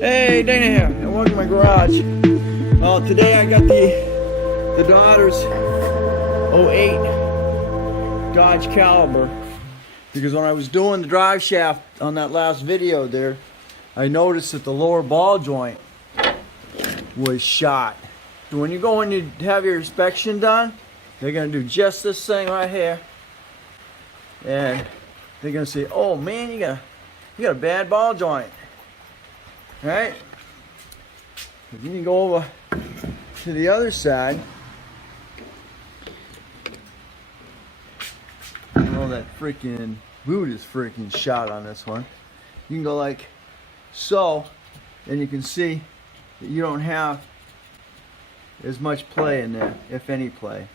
Hey, Dana here, and welcome to my garage. Well, today I got the daughter's '08 Dodge Caliber, because when I was doing the drive shaft on that last video there, I noticed that the lower ball joint was shot. So when you go in to have your inspection done, they're going to do just this thing right here, and they're going to say, "Oh man, you got a bad ball joint." Right? Then you go over to the other side. Oh, that freaking boot is freaking shot on this one. You can go like so, and you can see that you don't have as much play in there, if any play.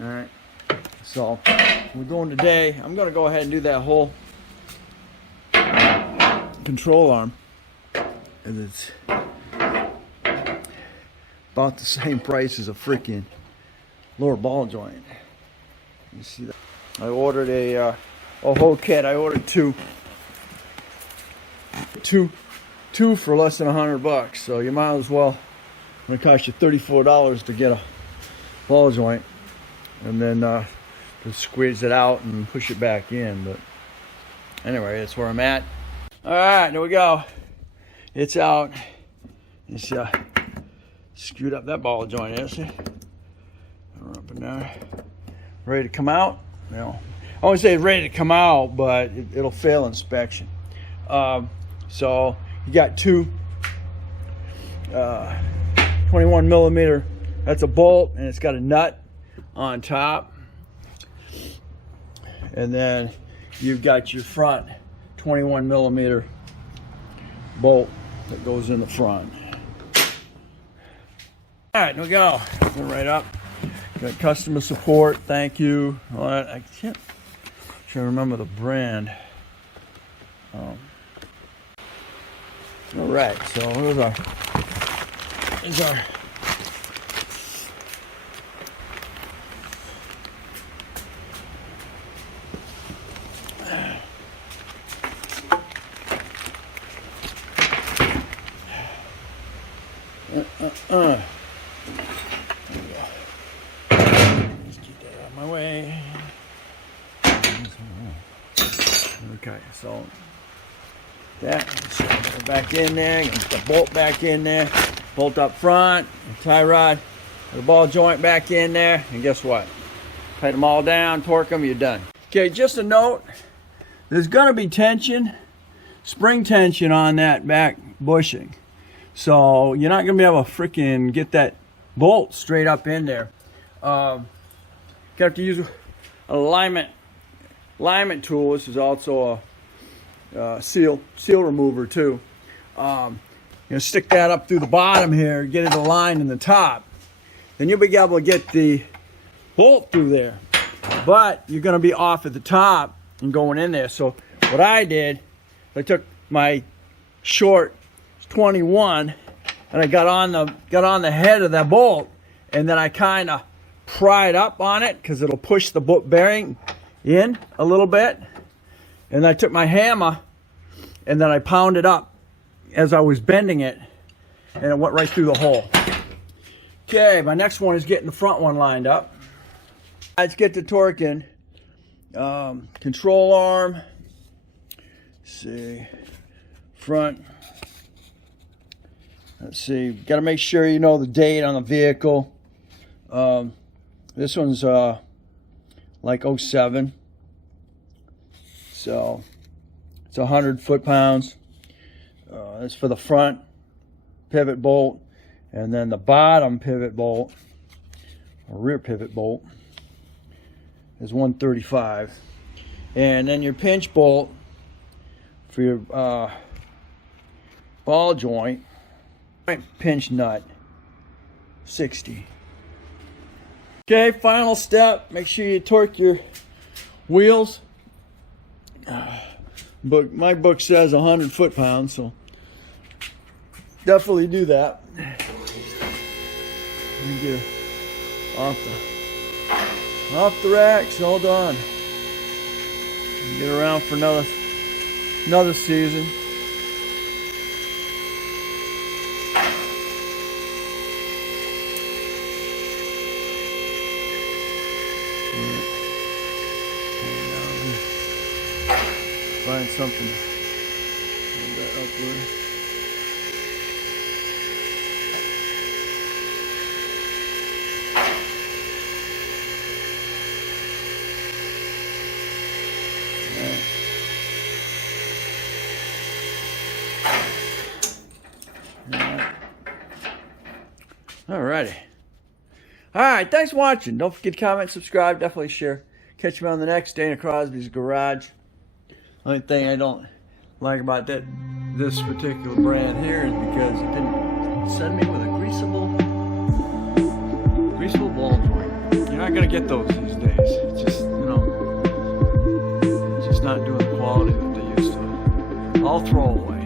Alright, so we're doing today, I'm going to go ahead and do that whole control arm. And it's about the same price as a freaking lower ball joint. You see that? I ordered a whole kit. I ordered two for less than $100. So you might as well. It's gonna cost you $34 to get a ball joint, and then just squeeze it out and push it back in. But anyway, that's where I'm at. All right, there we go. It's out. It's screwed up that ball joint, is it? Up in there. Ready to come out? No. I wouldn't say it's ready to come out, but it'll fail inspection. So you got two 21 millimeter. That's a bolt, and it's got a nut on top. And then you've got your front 21 millimeter bolt that goes in the front. All right, here we go. Go right up. Got customer support. Thank you. All right, I can't remember the brand. All right, so here's our there we go. Just keep that out of my way. Okay, so that go back in there, get the bolt back in there, bolt up front, tie rod, the ball joint back in there, and guess what? Tighten them all down, torque them, you're done. Okay, just a note, there's gonna be tension, spring tension on that back bushing. So you're not gonna be able to freaking get that bolt straight up in there. You have to use a alignment tool. This is also a seal remover too. Stick that up through the bottom here, get it aligned in the top. Then you'll be able to get the bolt through there. But you're gonna be off at the top and going in there. So what I did, I took my short 21 and I got on the head of that bolt, and then I kind of pried up on it because it'll push the bolt bearing in a little bit, and I took my hammer and then I pounded up as I was bending it, and it went right through the hole. Okay, my next one is getting the front one lined up. Let's get the torque in. Control arm, let's see, front. Let's see, got to make sure you know the date on the vehicle. This one's like 07. So it's 100 foot-pounds. That's for the front pivot bolt, and then the bottom pivot bolt, or rear pivot bolt, is 135. And then your pinch bolt for your ball joint, pinch nut, 60. Okay, final step, make sure you torque your wheels. But my book says 100 foot-pounds, so definitely do that. Let me get her off the racks. Hold on. Get around for another season. find something a little bit upward. Alrighty. Alright, thanks for watching. Don't forget to comment, subscribe, definitely share. Catch me on the next Dana Crosby's Garage. Only thing I don't like about this particular brand here is because it didn't send me with a greasable ball joint. You're not gonna get those these days. It's just, it's just not doing the quality that they used to. I'll throw away.